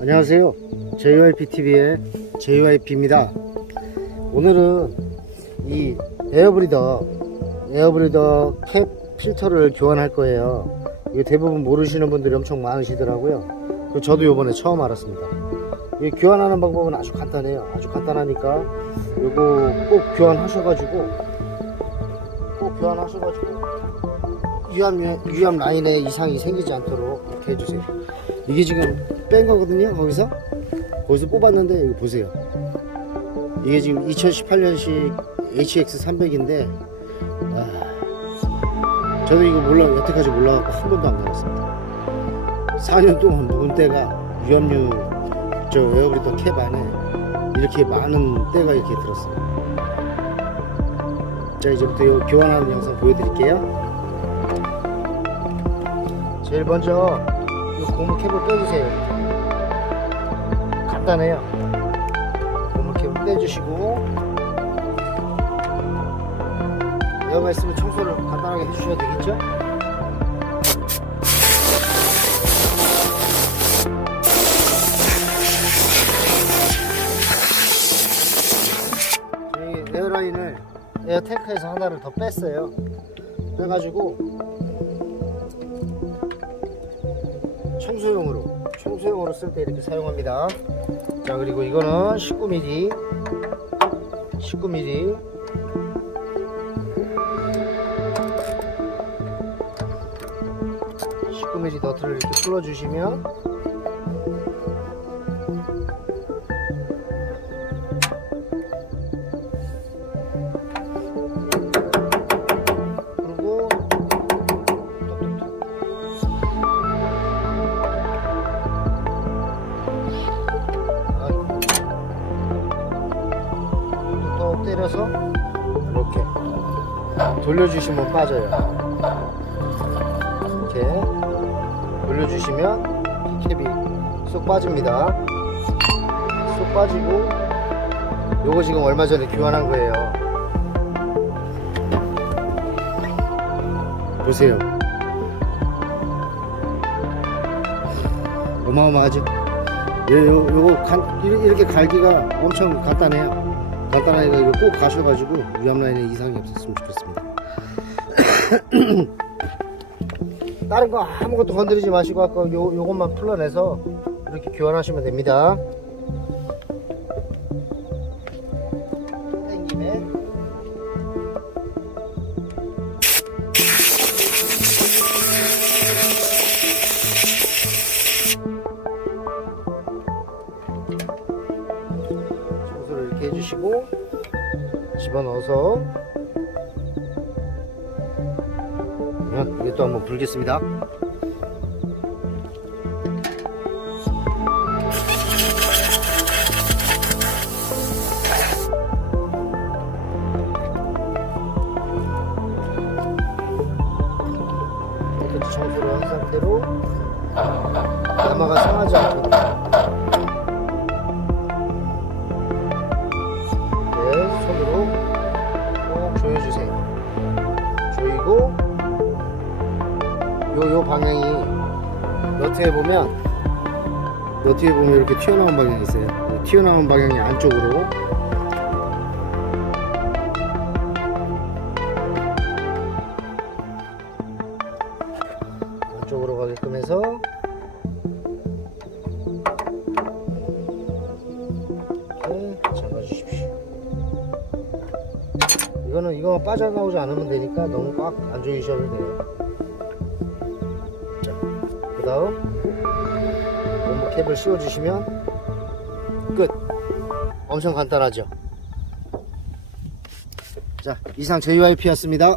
안녕하세요. JYP TV의 JYP입니다. 오늘은 이 에어브리더 에어브리더 캡 필터를 교환할 거예요. 이거 대부분 모르시는 분들이 엄청 많으시더라고요. 저도 이번에 처음 알았습니다. 이 교환하는 방법은 아주 간단해요. 아주 간단하니까 이거 꼭 교환하셔가지고 꼭 교환하셔가지고 유압 유압 라인에 이상이 생기지 않도록 이렇게 해주세요. 이게 지금 뺀 거거든요. 거기서 거기서 뽑았는데 여기 보세요. 이게 지금 2018년식 HX 300인데 아, 저도 이거 몰라 여태까지 몰라갖고 한 번도 안 갈았습니다. 4년 동안 묵은 때가 유압류 저 에어브리더 캡 안에 이렇게 많은 때가 이렇게 들었어요. 자 이제부터 이 교환하는 영상 보여드릴게요. 제일 먼저 이 고무 캡을 빼주세요. 간단해요. 고무 캡을 빼주시고 에어가 있으면 청소를 간단하게 해주셔야 되겠죠? 에어라인을 에어탱크에서 하나를 더 뺐어요. 빼가지고 청소용으로 청소용으로 쓸 때 이렇게 사용합니다. 자 그리고 이거는 19mm 19mm (19mm) 너트를 이렇게 풀어주시면 또 때려서 이렇게 돌려주시면 빠져요. 이렇게 돌려주시면 캡이 쏙 빠집니다. 쏙 빠지고 요거 지금 얼마 전에 교환한 거예요. 보세요. 어마어마하죠? 요, 요, 요거 간, 이렇게 갈기가 엄청 간단해요. 간단하니까 이거 꼭 가셔가지고 위험 라인에 이상이 없었으면 좋겠습니다. 다른 거 아무것도 건드리지 마시고 아까 요, 요것만 풀러내서 이렇게 교환하시면 됩니다. 이렇게 해주시고 집어넣어서 또 한번 불겠습니다. 청소를 한 상태로 남아가 상하지 않도록 요, 요 방향이 너트에 보면 너트에 보면 이렇게 튀어나온 방향이 있어요. 이 튀어나온 방향이 안쪽으로 안쪽으로 가게끔 해서. 이거는 이거 빠져나오지 않으면 되니까 너무 꽉 안 조이셔도 돼요. 다음 원목 캡을 씌워주시면 끝. 엄청 간단하죠. 자, 이상 JYP였습니다.